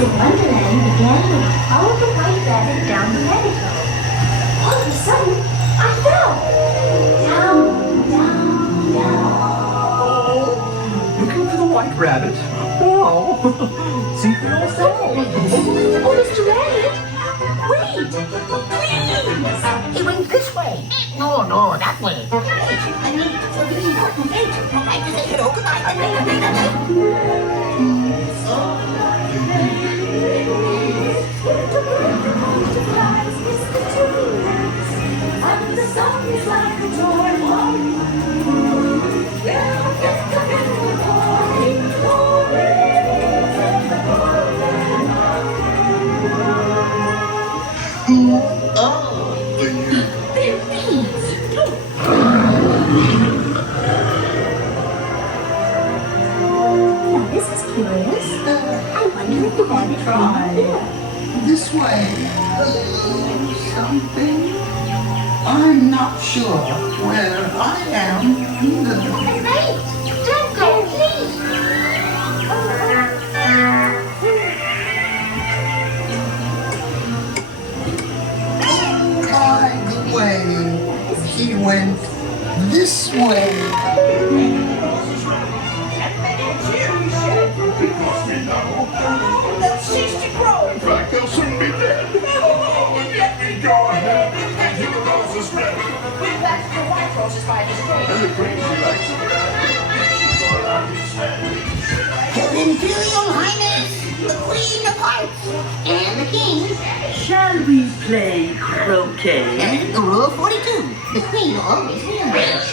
in Wonderland began when I followed the white rabbit down the rabbit hole. All of a sudden, I fell. Down, down, down. Oh, looking for the white rabbit? Oh, see for yourself. Oh, Mr. Rabbit, wait, please. He went this way. No, that way. I mean, for the important date. I can say hello, goodbye. The song is like a toy. Who are you? They're bees. Now this is curious. I wonder if the rabbit ran here. This way. Something? I'm not sure where I am either. Wait, don't go, please. By the way, he went this way. Let's cease to grow. In fact, they'll soon be dead. Let me go ahead and do the roses red. We've got the white roses by this way. And the green she likes. His Imperial Highness, the Queen of Hearts, and the King. Shall we play croquet? And Rule 42, the Queen always wins.